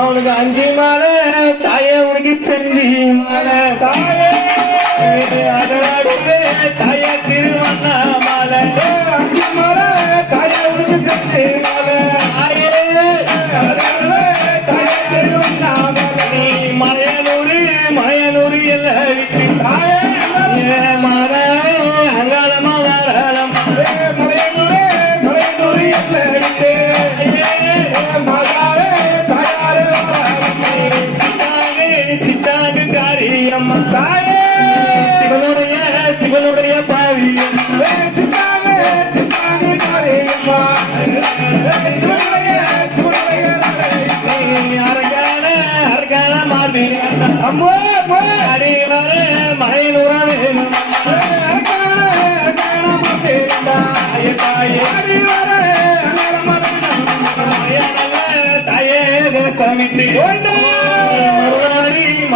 உனக்கு அஞ்சு மாலை தாயே உனக்கு செஞ்சு மாலை. தாயே தாயே திருவண்ணா மாலை. அஞ்சு மாலை தாயே உனக்கு செஞ்சு மாலை. தாயே அதனாலே மலையனூரு மலையனூரு எல்லாம் விட்டு தாயே சித்தாங்கு காரியம்மா தாயே சிவனுடைய சிவனுடைய மாதிரி அம்மோ அம்மோ. அடி வர மலையிலுற வேணும் அரகான அரகான மாதிரி தாயே. தாயே அடி வர தாயே தேசமிட்டு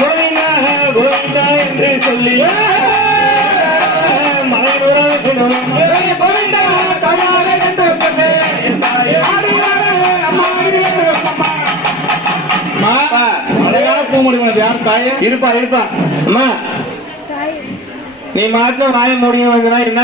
கோவிந்தா கோவிந்தா என்று சொல்லி என்று சொல்லி யார் தாயே இருப்பா இருப்பா. அம்மா. நீ மாட்டின வாய முடியும் என்ன